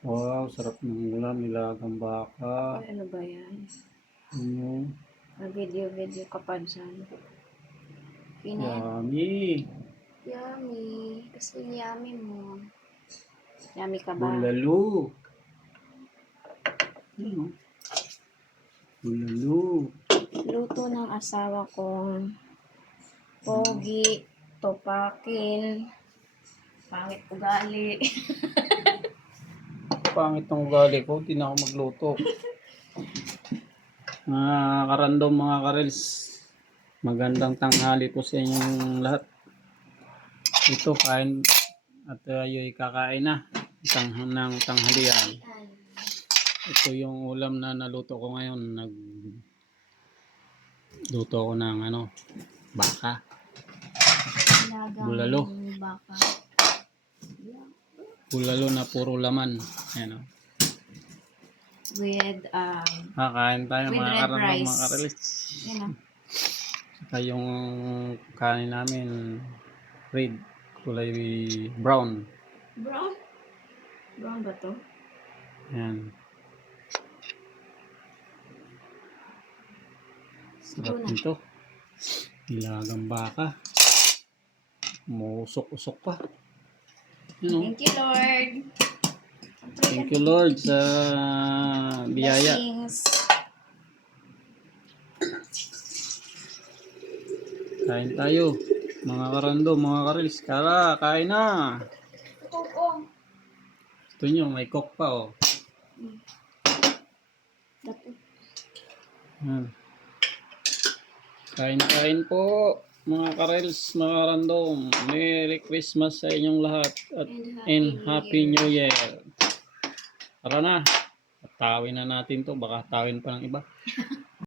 Wow, sarap ng ulam, nilagang baka. Ay, ano ba yan? Ano? Mag-video-video ka pa dyan. Kinain. Yummy. Yummy. Kasi yummy mo. Yummy ka ba? Bulalo. Ano? Bulalo. Luto ng asawa kong pogi, topakin, pangit ugali. Pangit ng ugali ko, di na ako magluto. Mga karandom, mga karels, magandang tanghali po sa inyong lahat. Ito, kain at ayo'y kakain na ng tanghalian. Ito yung ulam na naluto ko ngayon. Nagluto ko ng baka. Bulalo. Baka. Bulalo na puro laman. Ayan o. With, Kain tayo with mga red karandom, rice. mga karelis. Yan o. Saka yung kanin namin, red, kulay brown. Brown? Brown ba to? Ayan. Sarap nito. Nilagang baka. Musok-usok pa. You know? Thank you, Lord. Thank you, Lord, sa biyaya. Blessings. Kain tayo. Mga karando, mga karils. Kara, kain na. Coke. Gusto nyo, may coke pa oh. Kain-kain po. Mga karels, mga karandom. Merry Christmas sa inyong lahat. And Happy New Year. Tara na. Tawin na natin to. Baka tawin pa ng iba.